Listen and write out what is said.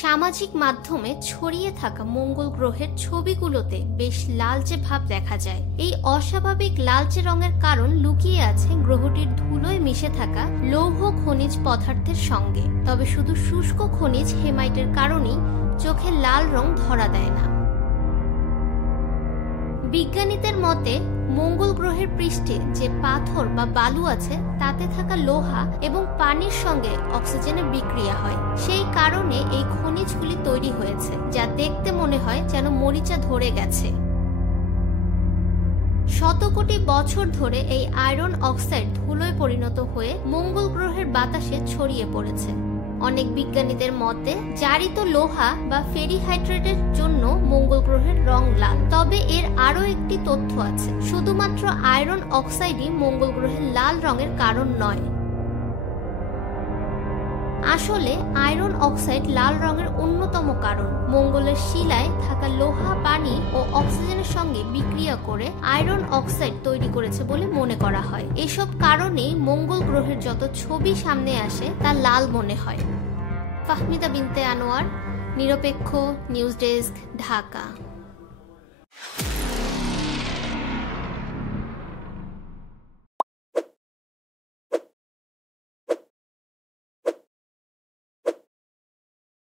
সামাজিক মাধ্যমে ছড়িয়ে থাকা মঙ্গল গ্রহের ছবিগুলোতে বেশ লালচে ভাব দেখা যায়। এই অস্বাভাবিক লালচে রঙের কারণ লুকিয়ে আছে গ্রহটির ধুলোয় মিশে থাকা লৌহ খনিজ পদার্থের সঙ্গে। তবে শুধু শুষ্ক খনিজ হেমাইটের কারণেই চোখে লাল রং ধরা দেয় না। বিজ্ঞানীদের মতে মঙ্গল গ্রহের পৃষ্ঠে যে পাথর বা বালু আছে তাতে থাকা লোহা এবং পানির সঙ্গে অক্সিজেনের বিক্রিয়া হয়, সেই কারণে এই খনিজগুলি তৈরি হয়েছে, যা দেখতে মনে হয় যেন মরিচা ধরে গেছে। শত কোটি বছর ধরে এই আয়রন অক্সাইড ধুলোয় পরিণত হয়ে মঙ্গল গ্রহের বাতাসে ছড়িয়ে পড়েছে। অনেক বিজ্ঞানীদের মতে জারিত লোহা বা ফেরিহাইড্রেটের জন্য মঙ্গল গ্রহের রং লাল। তবে এর আরো একটি তথ্য আছে, শুধুমাত্র আয়রন অক্সাইডই মঙ্গল গ্রহের লাল রঙের কারণ নয়। আসলে আয়রন অক্সাইড লাল রঙের অন্যতম কারণ। মঙ্গলের শিলায় থাকা লোহা পানি ও অক্সিজেনের সঙ্গে বিক্রিয়া করে আয়রন অক্সাইড তৈরি করেছে বলে মনে করা হয়। এসব কারণেই মঙ্গল গ্রহের যত ছবি সামনে আসে তা লাল মনে হয়। ফাহমিদা বিনতে আনোয়ার, নিরপেক্ষ নিউজ ডেস্ক, ঢাকা।